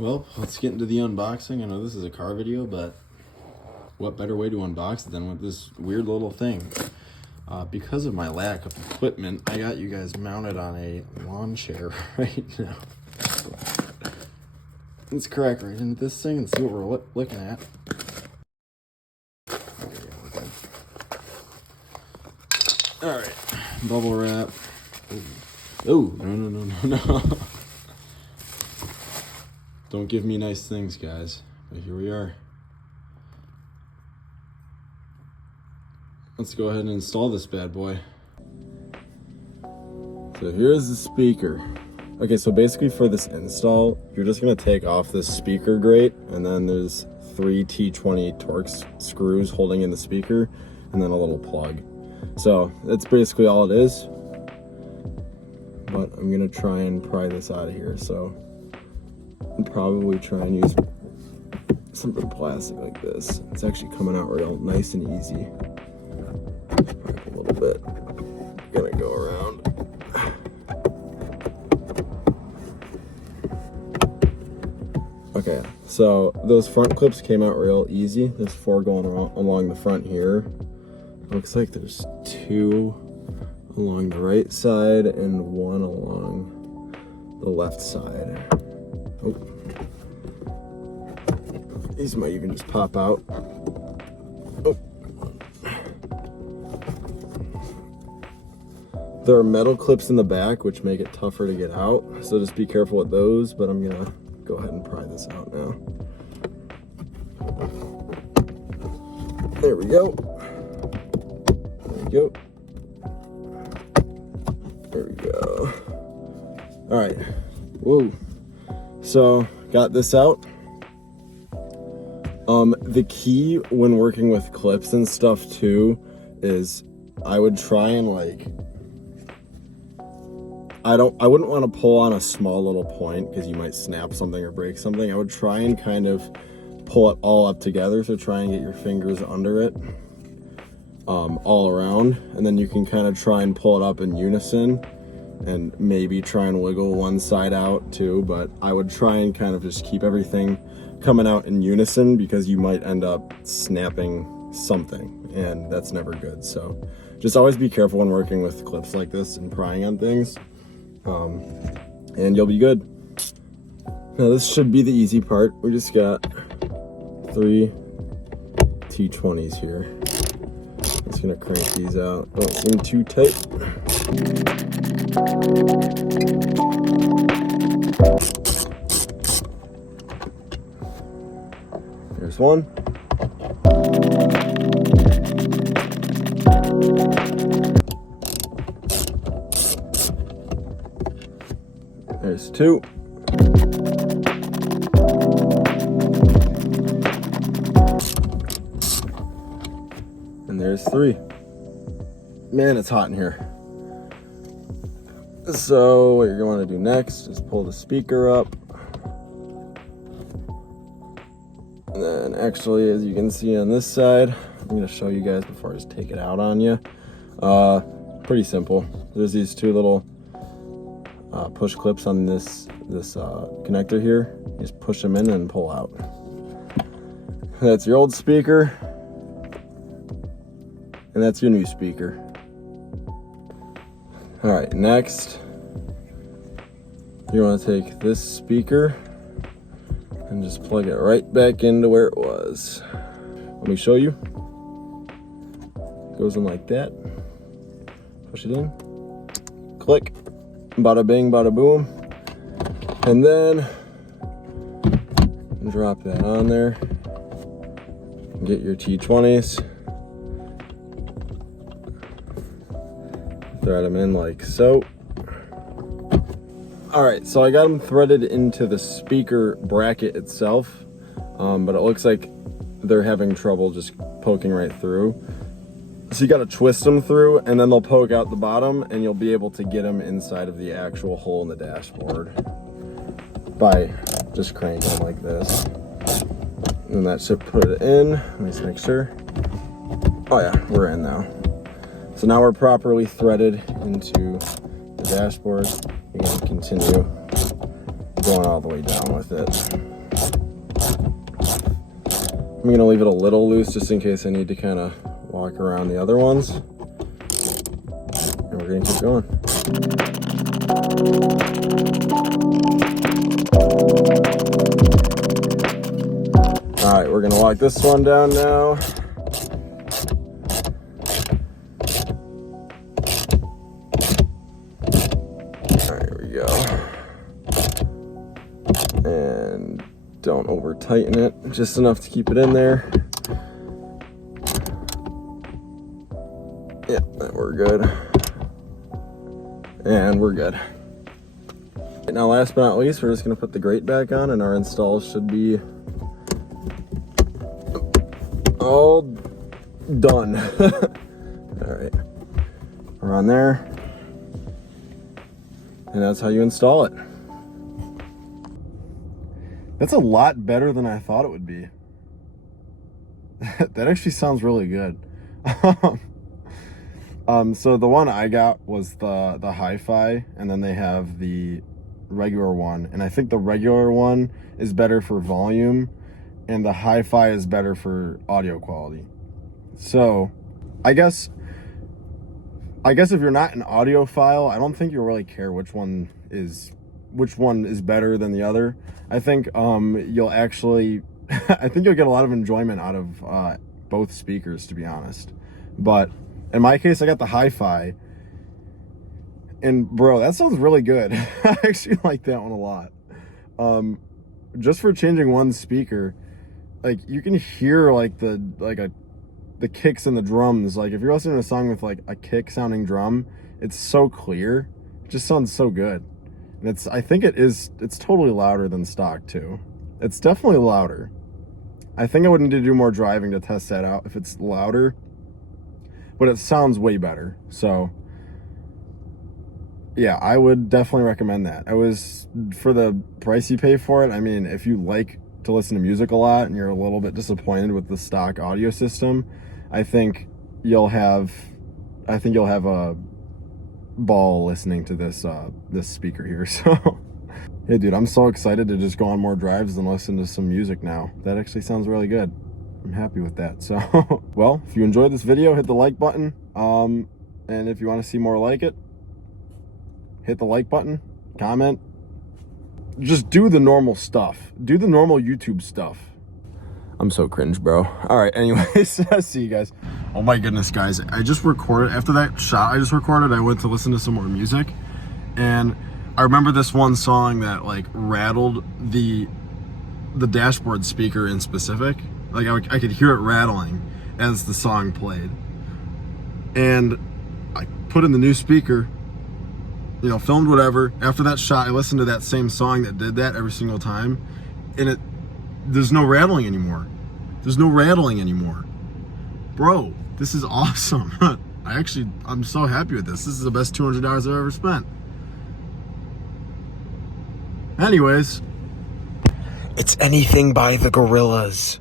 Well, let's get into the unboxing. I know this is a car video, but what better way to unbox it than with this weird little thing? Because of my lack of equipment, I got you guys mounted on a lawn chair right now. Let's crack right into this thing and see what we're looking at. Alright, bubble wrap. Oh, no. Don't give me nice things, guys. But here we are. Let's go ahead and install this bad boy. So here's the speaker. Okay, so basically for this install, you're just gonna take off this speaker grate, and then there's 3 T20 Torx screws holding in the speaker, and then a little plug. So that's basically all it is. But I'm gonna try and pry this out of here. So I'll probably try and use something plastic like this. It's actually coming out real nice and easy. A little bit. Gonna go around. Okay, so those front clips came out real easy. There's 4 going along the front here. Looks like there's 2 along the right side and 1 along the left side. Oh. These might even just pop out. Oh. There are metal clips in the back which make it tougher to get out, so just be careful with those, but I'm gonna go ahead and pry this out now. There we go. There we go. All right. Whoa. So got this out. The key when working with clips and stuff too is I would try and I wouldn't want to pull on a small little point because you might snap something or break something. I would try and kind of pull it all up together, so try and get your fingers under it all around, and then you can kind of try and pull it up in unison and maybe try and wiggle one side out too. But I would try and kind of just keep everything coming out in unison because you might end up snapping something, and that's never good. So just always be careful when working with clips like this and prying on things, and you'll be good. Now this should be the easy part. We just got 3 T20s here. Just gonna crank these out. Don't seem too tight. There's one. There's 2. And there's 3. Man, it's hot in here. So what you're going to do next is pull the speaker up. And then actually, as you can see on this side, I'm going to show you guys before I just take it out on you. Pretty simple. There's these 2 little push clips on this connector here. You just push them in and pull out. That's your old speaker, and that's your new speaker. All right, next you want to take this speaker and just plug it right back into where it was. Let me show you. It goes in like that. Push it in. Click. Bada bing, bada boom. And then drop that on there. Get your T20s. Thread them in like so. All right, so I got them threaded into the speaker bracket itself, but it looks like they're having trouble just poking right through. So you got to twist them through, and then they'll poke out the bottom, and you'll be able to get them inside of the actual hole in the dashboard by just cranking them like this. And that should put it in. Let me just make sure. Oh yeah, we're in now. So now we're properly threaded into the dashboard. We're going to continue going all the way down with it. I'm gonna leave it a little loose just in case I need to kind of walk around the other ones. And we're gonna keep going. All right, we're gonna lock this one down now. All right, here we go. And don't over tighten it, just enough to keep it in there. Yeah, we're good. And we're good. Now, last but not least, we're just gonna put the grate back on and our install should be all done. All right, we're on there. And that's how you install it. That's a lot better than I thought it would be. That actually sounds really good. So the one I got was the hi-fi, and then they have the regular one. And I think the regular one is better for volume, and the hi-fi is better for audio quality. So I guess if you're not an audiophile, I don't think you'll really care which one is better than the other. I think you'll actually I think you'll get a lot of enjoyment out of both speakers, to be honest. But in my case, I got the hi-fi, and bro, that sounds really good. I actually like that one a lot. Just for changing one speaker, like you can hear like the kicks and the drums. Like if you're listening to a song with like a kick sounding drum, it's so clear. It just sounds so good. And I think it's totally louder than stock too. It's definitely louder. I think I would need to do more driving to test that out if it's louder, but it sounds way better. So yeah, I would definitely recommend that. For the price you pay for it, I mean, if you like to listen to music a lot and you're a little bit disappointed with the stock audio system, I think you'll have a ball listening to this speaker here. So hey dude, I'm so excited to just go on more drives and listen to some music now. That actually sounds really good. I'm happy with that. So well, if you enjoyed this video, hit the like button, and if you want to see more like it, hit the like button, comment, just do the normal stuff, do the normal YouTube stuff. I'm so cringe, bro. All right, anyways, see you guys. Oh my goodness, guys, I just recorded, after that shot I just recorded, I went to listen to some more music, and I remember this one song that like rattled the dashboard speaker in specific. Like I could hear it rattling as the song played, and I put in the new speaker, you know, filmed whatever. After that shot, I listened to that same song that did that every single time, and there's no rattling anymore. There's no rattling anymore. Bro, this is awesome. I'm so happy with this. This is the best $200 I've ever spent. Anyways, it's anything by the Gorillas.